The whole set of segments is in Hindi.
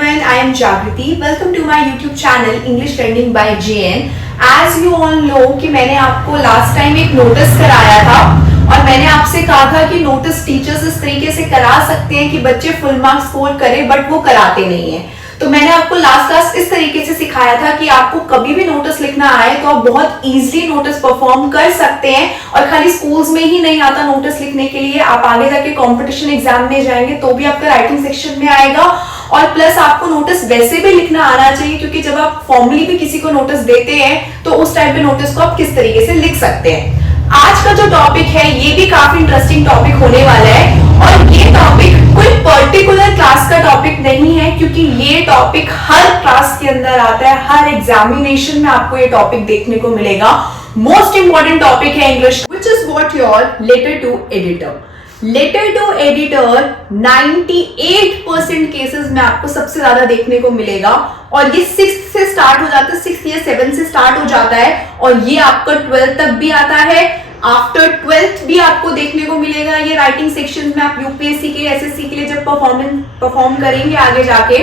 everyone, I am Jagriti. Welcome to my YouTube channel English Trending by JN. As you all know कि मैंने आपको लास्ट टाइम एक नोटिस कराया था और मैंने आपसे कहा था कि नोटिस टीचर्स इस तरीके से करा सकते हैं कि बच्चे फुल मार्क्स स्कोर करें बट वो कराते नहीं है। तो मैंने आपको लास्ट क्लास इस तरीके से सिखाया था कि आपको कभी भी नोटिस लिखना आए तो आप बहुत इजीली नोटिस परफॉर्म कर सकते हैं और खाली स्कूल्स में ही नहीं आता नोटिस लिखने के लिए, आप आगे जाके कंपटीशन एग्जाम में जाएंगे तो भी आपका राइटिंग सेक्शन में आएगा और प्लस आपको नोटिस वैसे भी लिखना आना चाहिए क्योंकि जब आप फॉर्मली भी किसी को नोटिस देते हैं तो उस टाइप पे नोटिस को आप किस तरीके से लिख सकते हैं। आज का जो टॉपिक है ये भी काफी इंटरेस्टिंग टॉपिक होने वाला है और ये टॉपिक कोई पर्टिकुलर क्लास का टॉपिक नहीं है क्योंकि ये टॉपिक हर क्लास के अंदर आता है, हर एग्जामिनेशन में आपको ये टॉपिक देखने को मिलेगा। मोस्ट इंपॉर्टेंट टॉपिक है English, which is what your letter to editor. Letter to editor 98% cases में आपको सबसे ज्यादा देखने को मिलेगा और ये 6th से स्टार्ट हो जाता है, 6th या 7th से स्टार्ट हो जाता है और ये आपका 12th तक भी आता है। आफ्टर 12th भी आपको देखने को मिलेगा ये राइटिंग सेक्शन में। आप यूपीएससी के एसएससी के लिए जब परफॉर्म करेंगे आगे जाके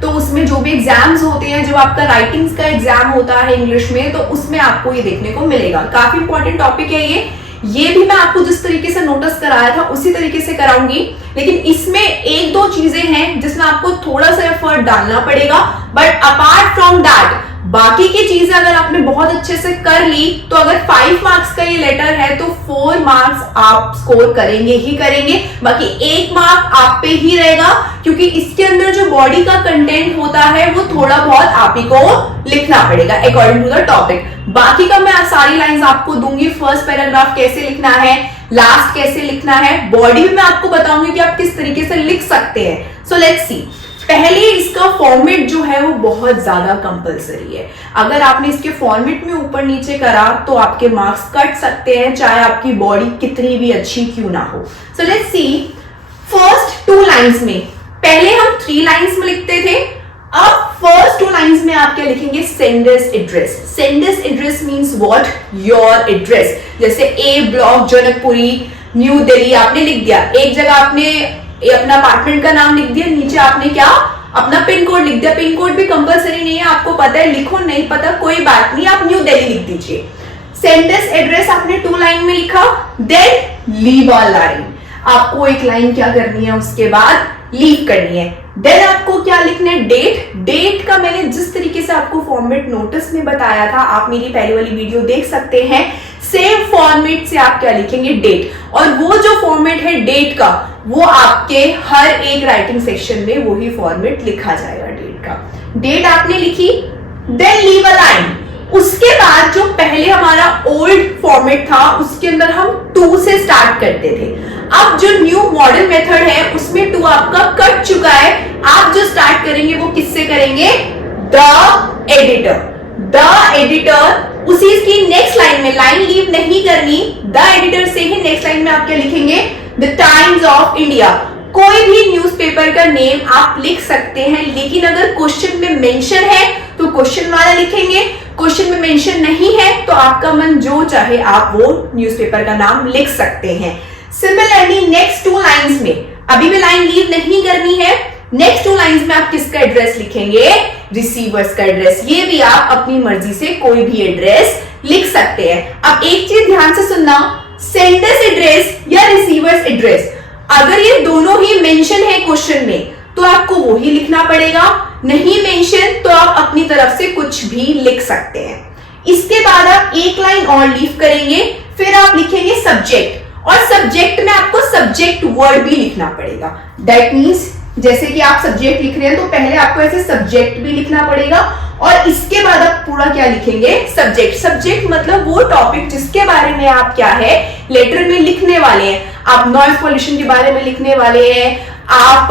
तो उसमें जो भी एग्जाम्स होते हैं, जब आपका राइटिंग्स का एग्जाम होता है इंग्लिश में तो उसमें आपको ये देखने को मिलेगा। काफी इंपॉर्टेंट टॉपिक है ये भी मैं आपको जिस तरीके से नोटिस कराया था उसी तरीके से कराऊंगी, लेकिन इसमें एक दो चीजें हैं जिसमें आपको थोड़ा सा एफर्ट डालना पड़ेगा। बट अपार्ट फ्रॉम दैट बाकी की चीजें अगर आपने बहुत अच्छे से कर ली तो अगर 5 मार्क्स का ये लेटर है तो 4 मार्क्स आप स्कोर करेंगे ही करेंगे, बाकी 1 मार्क आप पे ही रहेगा क्योंकि इसके अंदर जो बॉडी का कंटेंट होता है वो थोड़ा बहुत आप ही को लिखना पड़ेगा अकॉर्डिंग टू द टॉपिक। बाकी का मैं सारी लाइंस आपको दूंगी, फर्स्ट पैराग्राफ कैसे लिखना है, लास्ट कैसे लिखना है, बॉडी भी मैं आपको बताऊंगी कि आप किस तरीके से लिख सकते हैं। So let's see. पहले इसका फॉर्मेट जो है वो बहुत ज्यादा कंपलसरी है। अगर आपने इसके फॉर्मेट में ऊपर नीचे करा तो आपके मार्क्स कट सकते हैं चाहे आपकी बॉडी कितनी भी अच्छी क्यों ना हो। So let's see. First 2 lines में, पहले हम 3 लाइंस में लिखते थे, अब फर्स्ट 2 लाइंस में आप क्या लिखेंगे, sender's address. Sender's address means what, your address. जैसे ए ब्लॉक जनकपुरी न्यू दिल्ली आपने लिख दिया, एक जगह आपने अपना अपार्टमेंट का नाम लिख दिया, नीचे आपने क्या अपना पिन कोड लिख दिया। पिन कोड भी कंपलसरी नहीं है, आपको पता है, लिखो नहीं पता कोई बात नहीं, आप न्यू दिल्ली लिख दीजिए। सेंडर्स एड्रेस आपने 2 लाइन में लिखा, देन लीव अ लाइन। आपको एक लाइन क्या करनी है, उसके बाद लीव करनी है। देन आपको क्या लिखना है, डेट। डेट का मैंने जिस तरीके से आपको फॉर्मेट नोटिस में बताया था, आप मेरी पहले वाली वीडियो देख सकते हैं, सेम फॉर्मेट से आप क्या लिखेंगे, डेट। और वो जो फॉर्मेट है डेट का वो आपके हर एक राइटिंग सेक्शन में वही फॉर्मेट लिखा जाएगा डेट का। डेट आपने लिखी, देन लीव अ लाइन। उसके बाद जो पहले हमारा ओल्ड फॉर्मेट था उसके अंदर हम 2 से स्टार्ट करते थे। अब जो न्यू मॉडर्न मेथड है उसमें 2 आपका कट चुका है। आप जो स्टार्ट करेंगे वो किससे करेंगे, द एडिटर। द एडिटर उसी की नेक्स्ट लाइन में, लाइन लीव नहीं करनी, द एडिटर से ही नेक्स्ट लाइन में आप क्या लिखेंगे, द टाइम्स ऑफ इंडिया। कोई भी न्यूज़पेपर का नेम आप लिख सकते हैं, लेकिन अगर क्वेश्चन में मेंशन है तो क्वेश्चन वाला लिखेंगे, क्वेश्चन में मेंशन नहीं है तो आपका मन जो चाहे आप वो न्यूज़पेपर का नाम लिख सकते हैं। सिमिलरली नेक्स्ट 2 लाइंस में, अभी भी लाइन लीव नहीं करनी है, नेक्स्ट 2 लाइंस में आप किसका एड्रेस लिखेंगे, रिसीवर्स का एड्रेस। ये भी आप अपनी मर्जी से कोई भी एड्रेस लिख सकते हैं। अब एक चीज ध्यान से सुनना, सेंडर्स एड्रेस या रिसीवर्स एड्रेस अगर ये दोनों ही मेंशन है क्वेश्चन में तो आपको वो ही लिखना पड़ेगा, नहीं मेंशन तो आप अपनी तरफ से कुछ भी लिख सकते हैं। इसके बाद आप एक लाइन और लीव करेंगे, फिर आप लिखेंगे सब्जेक्ट, और सब्जेक्ट में आपको सब्जेक्ट वर्ड भी लिखना पड़ेगा। दैट मीन्स जैसे कि आप सब्जेक्ट लिख रहे हैं तो पहले आपको ऐसे सब्जेक्ट भी लिखना पड़ेगा और इसके बाद आप पूरा क्या लिखेंगे, सब्जेक्ट। सब्जेक्ट मतलब वो टॉपिक जिसके बारे में आप क्या है लेटर में लिखने वाले हैं। आप नॉइज पॉल्यूशन के बारे में लिखने वाले हैं, आप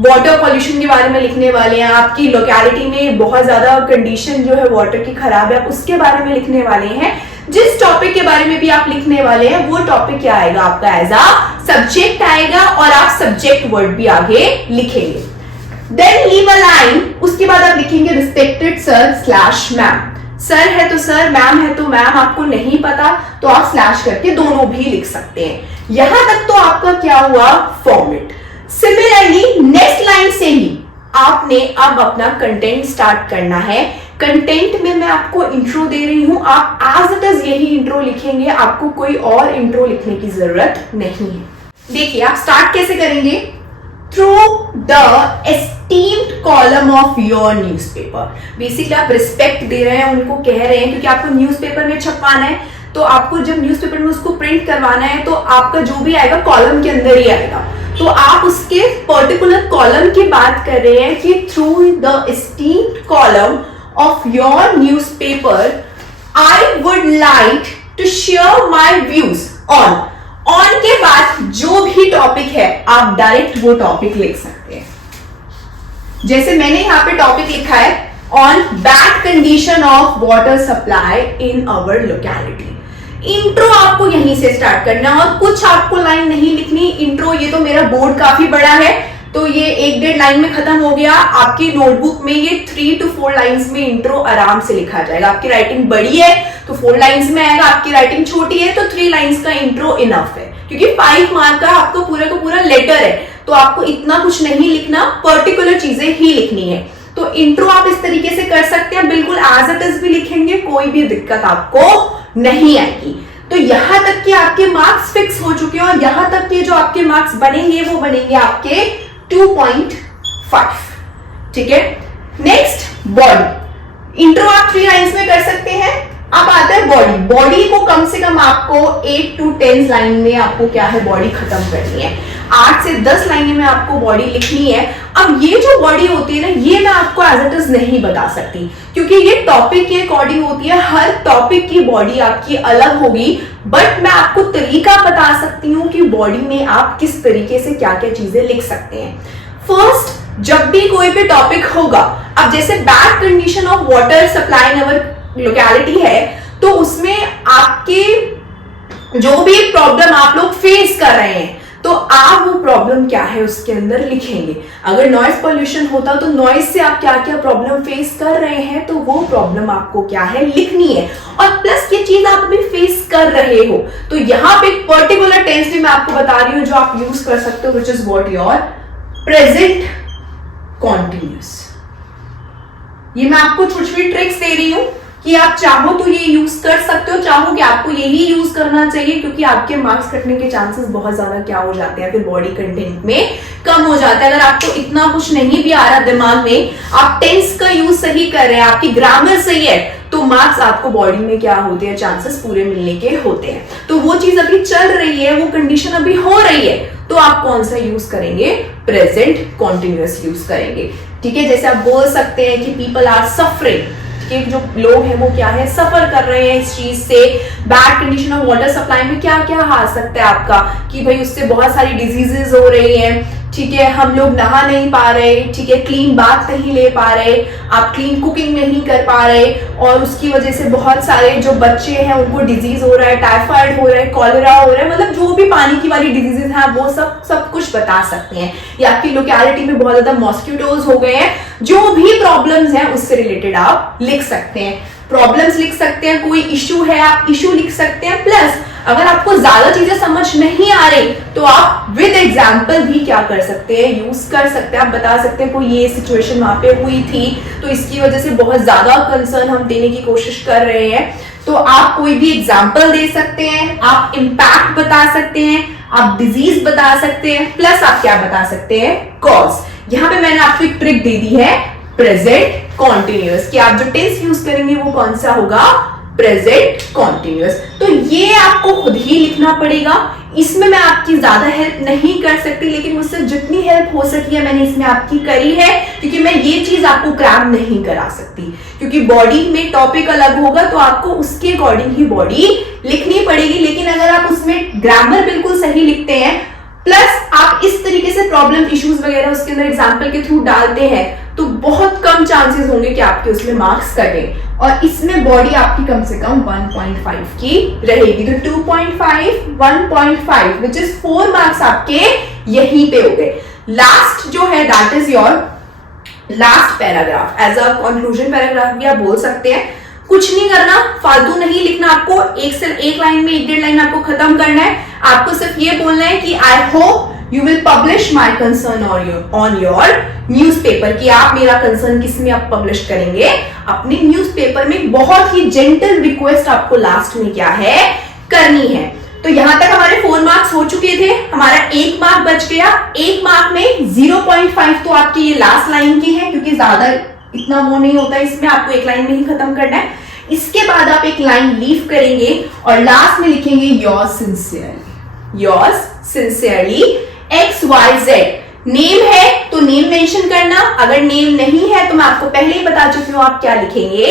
वाटर पॉल्यूशन के बारे में लिखने वाले हैं, आपकी लोकेलिटी में बहुत ज्यादा कंडीशन जो है वाटर की खराब है, आप उसके बारे में लिखने वाले हैं। जिस टॉपिक के बारे में भी आप लिखने वाले हैं वो टॉपिक क्या आएगा आपका, एज अ सब्जेक्ट आएगा और आप सब्जेक्ट वर्ड भी आगे लिखेंगे। देन लीव अ लाइन, उसके बाद आप लिखेंगे respected sir slash ma'am. Sir है तो सर, मैम है तो मैम, आपको नहीं पता तो आप स्लैश करके दोनों भी लिख सकते हैं। यहां तक तो आपका क्या हुआ, फॉर्मेट। सिमिलरली नेक्स्ट लाइन से ही आपने अब अपना कंटेंट स्टार्ट करना है। कंटेंट में मैं आपको इंट्रो दे रही हूं, आप एज इट इज यही इंट्रो लिखेंगे, आपको कोई और इंट्रो लिखने की जरूरत नहीं है। देखिए आप स्टार्ट कैसे करेंगे, through the esteemed column of your newspaper. Basically आप रिस्पेक्ट दे रहे हैं, उनको कह रहे हैं, क्योंकि आपको न्यूज़पेपर में छपवाना है, तो आपको जब न्यूज़पेपर में उसको प्रिंट करवाना है तो आपका जो भी आएगा कॉलम के अंदर ही आएगा। तो आप उसके पर्टिकुलर कॉलम की बात कर रहे हैं कि through the esteemed column of your newspaper I would like to share my views on के बाद जो भी टॉपिक है आप डायरेक्ट वो टॉपिक लिख सकते हैं। जैसे मैंने यहां पे टॉपिक लिखा है on bad condition of water supply in our locality. Intro आपको यहीं से स्टार्ट करना है और कुछ आपको लाइन नहीं लिखनी। इंट्रो, ये तो मेरा बोर्ड काफी बड़ा है तो ये 1-1.5 लाइन में खत्म हो गया। आपकी नोटबुक में ये 3 to 4 लाइंस में इंट्रो आराम से लिखा जाएगा। आपकी राइटिंग बड़ी है तो 4 लाइंस में आएगा, आपकी राइटिंग छोटी है तो 3 लाइंस का इंट्रो इनफ है, क्योंकि 5 मार्क का आपको पूरा का पूरा लेटर है तो आपको इतना कुछ नहीं लिखना, पर्टिकुलर चीजें ही लिखनी है। तो इंट्रो आप इस तरीके से कर सकते हैं, बिल्कुल एज इट इज भी लिखेंगे, कोई भी दिक्कत आपको नहीं आएगी। तो यहां तक कि आपके मार्क्स फिक्स हो चुके हैं और यहां तक के जो आपके मार्क्स बनेंगे वो बनेंगे आपके 2.5। ठीक है, नेक्स्ट बॉडी। इंट्रो आप 3 लाइंस में कर सकते हैं। अब आता है बॉडी। बॉडी को कम से कम आपको 8 to 10 लाइन में आपको क्या है, बॉडी खत्म करनी है। 8 से 10 लाइनें में आपको बॉडी लिखनी है। अब ये जो बॉडी होती है ना, ये मैं आपको एज इट इज नहीं बता सकती, क्योंकि ये टॉपिक के अकॉर्डिंग होती है। हर टॉपिक की बॉडी आपकी अलग होगी, बट मैं आपको तरीका बता सकती हूँ कि बॉडी में आप किस तरीके से क्या क्या चीजें लिख सकते हैं। फर्स्ट, जब भी कोई भी टॉपिक होगा, अब जैसे bad condition of water supply in our locality है, तो उसमें आपके जो भी प्रॉब्लम आप लोग फेस कर रहे हैं तो आप वो प्रॉब्लम क्या है उसके अंदर लिखेंगे। अगर नॉइज पोल्यूशन होता तो नॉइज से आप क्या क्या प्रॉब्लम फेस कर रहे हैं तो वो प्रॉब्लम आपको क्या है लिखनी है, और प्लस ये चीज आप भी फेस कर रहे हो तो यहाँ पे एक पर्टिकुलर टेंस भी मैं आपको बता रही हूँ जो आप यूज कर सकते हो, which is what your present continuous. ये मैं आपको छोटी छोटी ट्रिक्स दे रही हूं कि आप चाहो तो ये यूज कर सकते हो, चाहो कि आपको यही यूज करना चाहिए, क्योंकि आपके मार्क्स कटने के चांसेस बहुत ज्यादा क्या हो जाते हैं, फिर बॉडी कंटेंट में कम हो जाता है। अगर आपको इतना कुछ नहीं भी आ रहा दिमाग में, आप टेंस का यूज सही कर रहे हैं, आपकी ग्रामर सही है, तो मार्क्स आपको बॉडी में क्या होते हैं, चांसेस पूरे मिलने के होते हैं। तो वो चीज अभी चल रही है, वो कंडीशन अभी हो रही है, तो आप कौन सा यूज करेंगे, प्रेजेंट कॉन्टिन्यूअस यूज करेंगे। ठीक है, जैसे आप बोल सकते हैं कि पीपल आर सफरिंग, कि जो लोग हैं वो क्या है, सफर कर रहे हैं इस चीज से। Bad condition of water supply में क्या क्या आ सकता है आपका, कि भाई उससे बहुत सारी डिजीजेस हो रही हैं। ठीक है, हम लोग नहा नहीं पा रहे, ठीक है, क्लीन बाथ नहीं ले पा रहे, आप क्लीन कुकिंग नहीं कर पा रहे, और उसकी वजह से बहुत सारे जो बच्चे हैं उनको डिजीज हो रहा है, टाइफाइड हो रहा है, कॉलेरा हो रहा है, मतलब जो भी पानी की वाली डिजीजेस हैं वो सब कुछ बता सकते हैं। या आपकी लोकेलिटी में बहुत ज्यादा मॉस्किटोज हो गए हैं, जो भी प्रॉब्लम्स हैं उससे रिलेटेड आप लिख सकते हैं। प्रॉब्लम्स लिख सकते हैं, कोई इश्यू है आप इश्यू लिख सकते हैं। प्लस अगर आपको ज्यादा चीजें समझ नहीं आ रही तो आप विद एग्जाम्पल भी क्या कर सकते हैं, यूज कर सकते हैं। आप बता सकते हैं कोई ये सिचुएशन वहां पे हुई थी तो इसकी वजह से बहुत ज्यादा कंसर्न हम देने की कोशिश कर रहे हैं, तो आप कोई भी एग्जाम्पल दे सकते हैं, आप इम्पैक्ट बता सकते हैं, आप डिजीज बता सकते हैं, प्लस आप क्या बता सकते हैं, कॉज। यहाँ पे मैंने आपको एक ट्रिक दे दी है, प्रेजेंट कॉन्टिन्यूअस, कि आप जो टेंस यूज करेंगे वो कौन सा होगा, प्रेजेंट कॉन्टिन्यूअस। तो ये आपको खुद ही लिखना पड़ेगा, इसमें मैं आपकी ज्यादा हेल्प नहीं कर सकती, लेकिन मुझसे जितनी हेल्प हो सकी है मैंने इसमें आपकी करी है, क्योंकि मैं ये चीज आपको क्रैप नहीं करा सकती, क्योंकि बॉडी में टॉपिक अलग होगा तो आपको उसके अकॉर्डिंग ही बॉडी लिखनी पड़ेगी। लेकिन अगर आप उसमें ग्रामर बिल्कुल सही लिखते हैं, प्लस आप इस तरीके से प्रॉब्लम इश्यूज वगैरह उसके अंदर एग्जाम्पल के थ्रू डालते हैं, तो बहुत कम चांसेस होंगे कि आपके उसमें मार्क्स कटें, और इसमें बॉडी आपकी कम से कम 1.5 की रहेगी। तो 2.5 1.5 विच इज 4 मार्क्स आपके यहीं पे हो गए। लास्ट जो है that is your last paragraph, as a conclusion paragraph भी आप बोल सकते हैं। कुछ नहीं करना, फालतू नहीं लिखना, आपको एक लाइन में 1-1.5 लाइन आपको खत्म करना है। आपको सिर्फ ये बोलना है कि I hope you will publish my concern on your newspaper, कि आप मेरा कंसर्न किस में आप पब्लिश करेंगे, अपने न्यूज़पेपर में। बहुत ही जेंटल रिक्वेस्ट आपको लास्ट में क्या है करनी है। तो यहां तक हमारे 4 मार्क्स हो चुके थे, हमारा 1 मार्क बच गया। 1 मार्क में 0.5 तो आपकी ये लास्ट लाइन की है, क्योंकि ज्यादा इतना वो नहीं होता है इसमें, आपको एक लाइन में ही खत्म करना है। इसके बाद आप एक लाइन लीव करेंगे और लास्ट में लिखेंगे योर्स सिंसियरली XYZ। नेम है तो नेम मेंशन करना, अगर नेम नहीं है तो मैं आपको पहले ही बता चुकी हूं आप क्या लिखेंगे,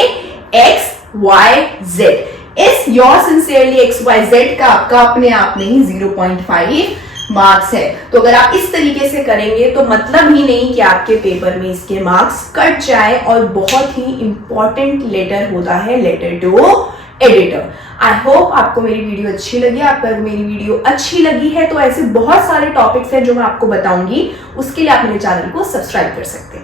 XYZ। इस योर सिंसियरली XYZ का आपका अपने आप में ही 0.5 मार्क्स है। तो अगर आप इस तरीके से करेंगे तो मतलब ही नहीं कि आपके पेपर में इसके मार्क्स कट जाए, और बहुत ही इंपॉर्टेंट लेटर होता है letter to editor. I hope आपको मेरी वीडियो अच्छी लगी। आपको मेरी वीडियो अच्छी लगी है तो ऐसे बहुत सारे टॉपिक्स हैं जो मैं आपको बताऊंगी, उसके लिए आप मेरे चैनल को सब्सक्राइब कर सकते हैं।